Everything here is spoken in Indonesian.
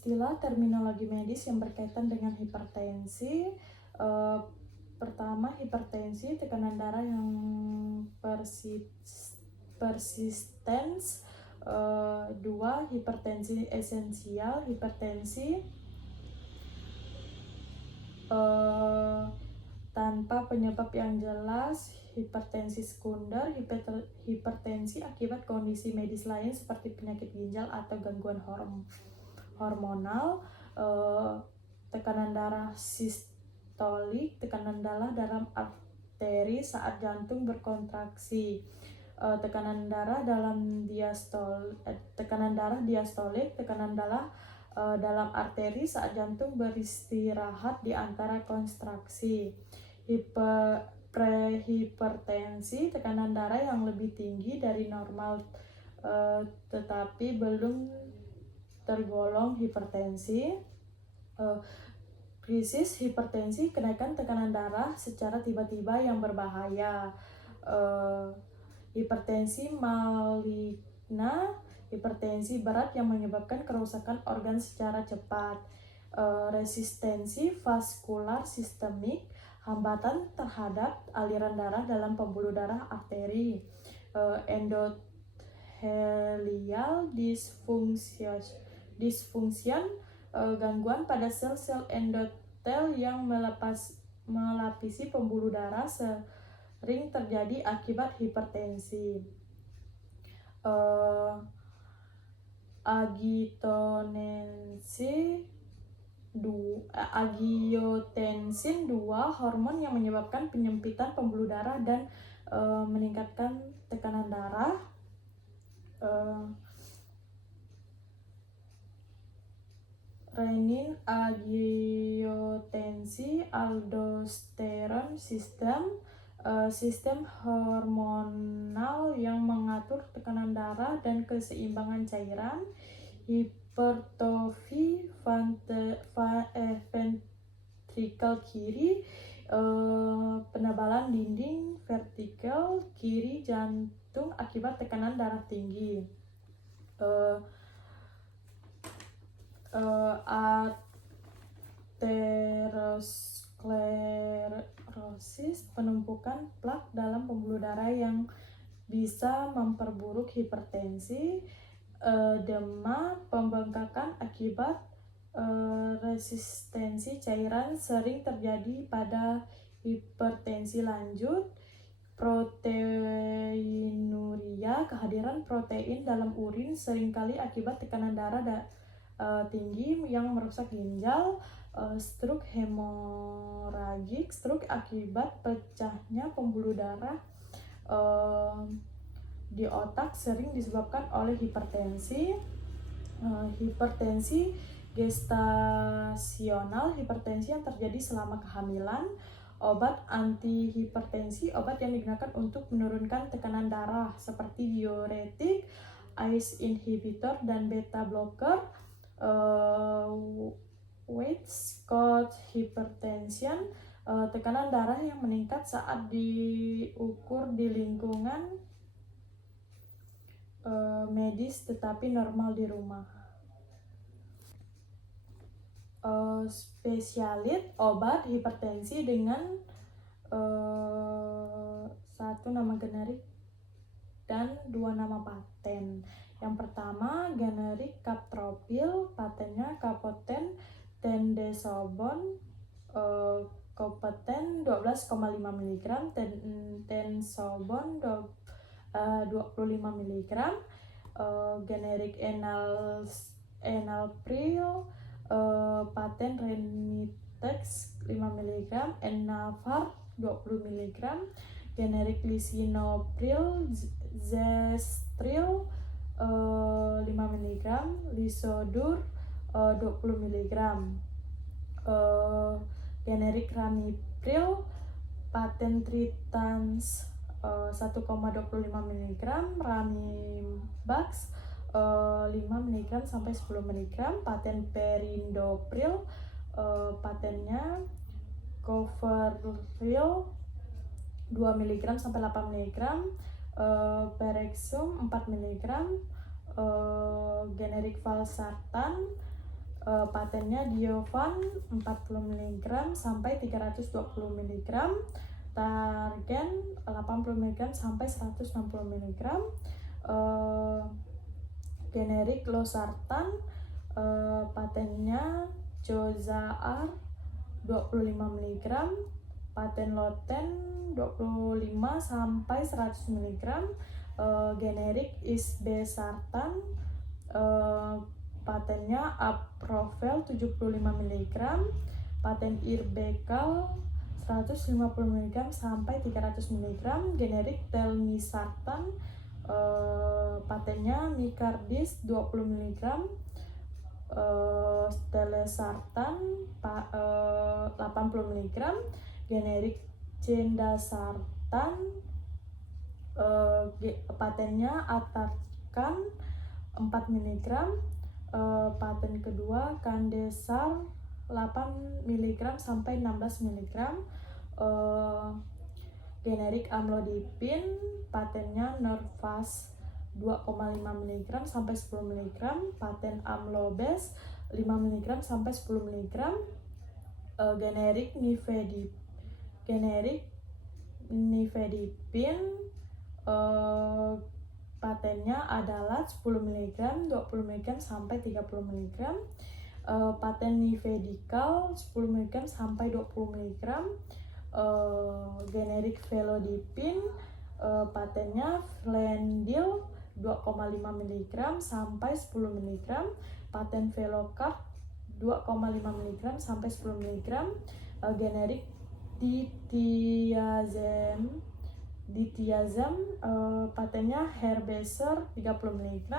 istilah terminologi medis yang berkaitan dengan hipertensi. Pertama, hipertensi, tekanan darah yang persistens. Dua, hipertensi esensial, hipertensi tanpa penyebab yang jelas, hipertensi sekunder, hipertensi akibat kondisi medis lain seperti penyakit ginjal atau gangguan hormonal, tekanan darah sistolik, tekanan darah dalam arteri saat jantung berkontraksi, tekanan darah diastolik, tekanan darah dalam arteri saat jantung beristirahat di antara kontraksi. Prehipertensi, tekanan darah yang lebih tinggi dari normal tetapi belum tergolong hipertensi. Krisis hipertensi, kenaikan tekanan darah secara tiba-tiba yang berbahaya. Hipertensi maligna, hipertensi berat yang menyebabkan kerusakan organ secara cepat. Resistensi vaskular sistemik, hambatan terhadap aliran darah dalam pembuluh darah arteri. Endothelial dysfunction, gangguan pada sel-sel endotel yang melapisi pembuluh darah sering terjadi akibat hipertensi. Angiotensin 2, hormon yang menyebabkan penyempitan pembuluh darah dan meningkatkan tekanan darah. Renin, angiotensi, aldosteron sistem hormonal yang mengatur tekanan darah dan keseimbangan cairan. Hipertrofi ventrikel kiri, penebalan dinding vertikal kiri jantung akibat tekanan darah tinggi. Aterosklerosis, penumpukan plak dalam pembuluh darah yang bisa memperburuk hipertensi. Edema, pembengkakan akibat resistensi cairan sering terjadi pada hipertensi lanjut. Proteinuria, kehadiran protein dalam urin seringkali akibat tekanan darah tinggi yang merusak ginjal. Stroke hemoragik, stroke akibat pecahnya pembuluh darah di otak sering disebabkan oleh hipertensi. Hipertensi gestasional, hipertensi yang terjadi selama kehamilan. Obat antihipertensi, obat yang digunakan untuk menurunkan tekanan darah seperti diuretik, ACE inhibitor, dan beta blocker. Weight-Scott hypertension, tekanan darah yang meningkat saat diukur di lingkungan medis tetapi normal di rumah. Spesialit, obat hipertensi dengan satu nama generik dan dua nama paten. Yang pertama generik captopril, patennya Capoten Tendesobon, Capoten 12,5 mg, Tensobon 25 mg. Generik enalpril, paten Renitex 5 mg, Enavart 20 mg. Generik lisinopril, Zestril 5 mg, Lisodur 20 mg. Generik ramipril, paten Tritans 1,25 mg, Ramibax 5 mg sampai 10 mg, paten Perindopril, patennya Coveril 2 mg sampai 8 mg, Perexum 4 mg, generik Valsartan patennya Diovan 40 mg sampai 320 mg, Targen 80 mg sampai 160 mg, generik Losartan, patennya Jozaar 25 mg, paten Loten 25 sampai 100 mg, generik Isbesartan, patennya Aprovel 75 mg, paten Irbekal 150 mg sampai 300 mg, generik Telmisartan, patennya Micardis 20 mg, Telesartan 80 mg, generik Cendasartan, patennya Atarkan 4 mg, paten kedua Kandesar 8 mg sampai 16 mg, generik Amlodipin, patennya Norvas 2,5 mg sampai 10 mg, paten Amlobes 5 mg sampai 10 mg, generik Nifedipin, patennya adalah 10 mg, 20 mg sampai 30 mg, paten Nifedikal 10 mg sampai 20 mg, generik Velodipin, patennya Flendil 2,5 mg sampai 10 mg, paten Velocap 2,5 mg sampai 10 mg, generik Dithiazem, patennya Herbeser 30 mg,